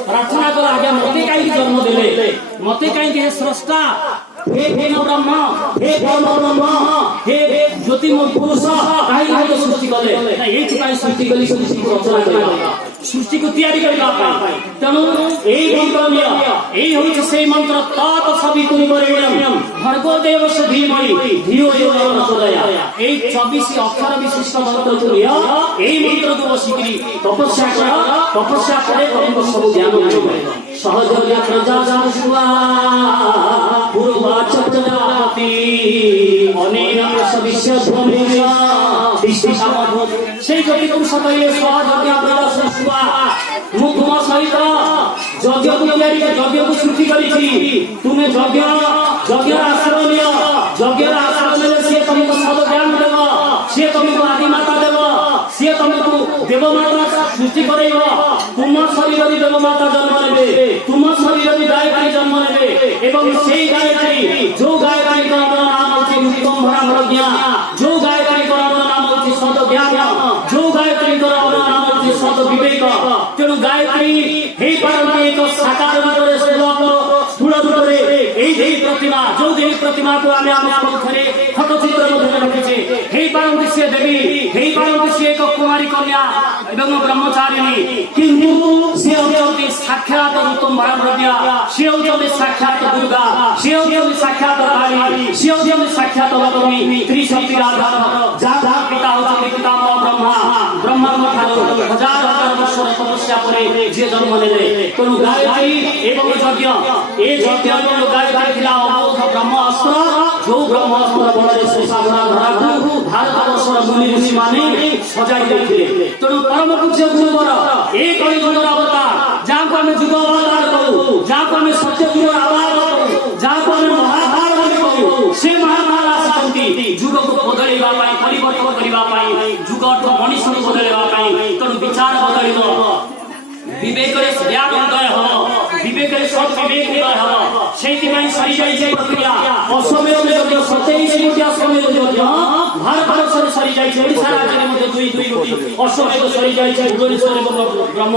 प्रार्थना कला आज्ञा मते कहीं जन्म देले मते कहीं हे स्रष्टा हे ब्रह्म हे ब्रह्म हे ज्योतिर्मय पुरुष कहीं कहीं सृष्टि कले ना ये चुकाई सृष्टि कली सृष्टि को रचना करला सृष्टि को तैयारी करला पाई तेणु एई मंत्र एई होइछ सेई मंत्र तात सवितुर्वरेण्यम भर्गो देवस्य धीमहि धियो यो न प्रचोदयात् एई 24 अक्षर विशिष्ट मंत्र को लिया एई मंत्र को बसिकरी तपस्या करे तुमको सब ज्ञान मिलेगा सहज प्रजा जासुआ पूर्वाच प्रजापति अनेक सविश्य ध्वनिया दृष्टि सामर्थ সেই যদি তুমি সবাই সহজ প্রজা সৃষ্টি মু তোমার সহিত যজ্ঞ সৃষ্টি করেছি তুমি যজ্ঞের আশ্রয় নিও যজ্ঞের আশ্রয় নিলে সে তোমাকে সব জ্ঞান দেব সে তোমাকে আদিমাতা দেব সে তোমাকে দেবমাতা সৃষ্টি করাইব তোমার শরীরে দেবমাতা জন্ম নেবে তোমার শরীরে গায়ত্রী জন্ম নেবে এবং সেই গায়ত্রী जो गायत्री का नाम হচ্ছে উত্তম ভরা জ্ঞান जो गायत्री का नाम হচ্ছে সদ জ্ঞান जो गायत्री का नाम হচ্ছে সদ বিবেক তেণু গায়ত্রী এই পারমে এক সাকার ভিতরে স্থূল ভিতরে এই প্রতিমা যোগিনী প্রতিমা को আমি আমার মুখে ফটোচিত্র মধ্যে রেখেছি এই পারমে সে দেবী এই পারমে সে এক কুমারী কন্যা এবং ব্রহ্মচারিণী কিন্তু সে হচ্ছে সাক্ষাৎ উত্তম ভরা জ্ঞান সে হচ্ছে সাক্ষাৎ দুর্গা সে হচ্ছে সাক্ষাৎ কালী সে হচ্ছে সাক্ষাৎ লক্ষ্মী ত্রিশক্তি আধার যার পিতা হচ্ছে পিতামহ ব্রহ্মা ঠাকুর হাজার বছর তপস্যা করে যে জন্ম নেবে কোন গায়ত্রী এবং যজ্ঞ এই যজ্ঞ এবং গায়ত্রী ଥିଲା অমোঘ ব্রহ্মাস্ত্র जो ब्रह्मास्त्र বଳରେ সুসাধনা ধরাକୁ ଭାରତବର୍ଷର ମୁନି ଋଷି ମାନେ ସଜାଇ ଦେଇଥିଲେ ତେଣୁ ପରମ ପୂଜ୍ୟ ଗୁରୁବର ଏ କଳିଯୁଗର ଅବତାର ଯାହାକୁ ଆମେ ଯୁଗ ଅବତାର କହୁ ଯାହାକୁ ଆମେ ସତ୍ୟ ଯୁଗର ଆବାଦ କହୁ ଯାହାକୁ ଆମେ ମହାଭାରତ କହୁ ସେ ମହାଭାରତ ଆସିଛନ୍ତି ଯୁଗକୁ ବଦଳାଇବା ପାଇଁ ପରିବର୍ତ୍ତନ କରିବା ପାଇଁ ଯୁଗ ଅର୍ଥ ମଣିଷକୁ ବଦଳାଇବା ପାଇଁ ତେଣୁ ବିଚାର ବଦଳିବ বিবেকের জ্ঞান উদয় হব বিবেকের সৎ বিবেক উদয় হব সেইটিমাই সরি যাইছে প্রক্রিয়া অসমের মধ্যে 27 কোটি অসমের মধ্যে ভারতবর্ষের সরি যাইছে ওড়িশা রাজ্যের মধ্যে দুই কোটি অসমের সরি যাইছে ভুবনেশ্বর এবং ব্রহ্ম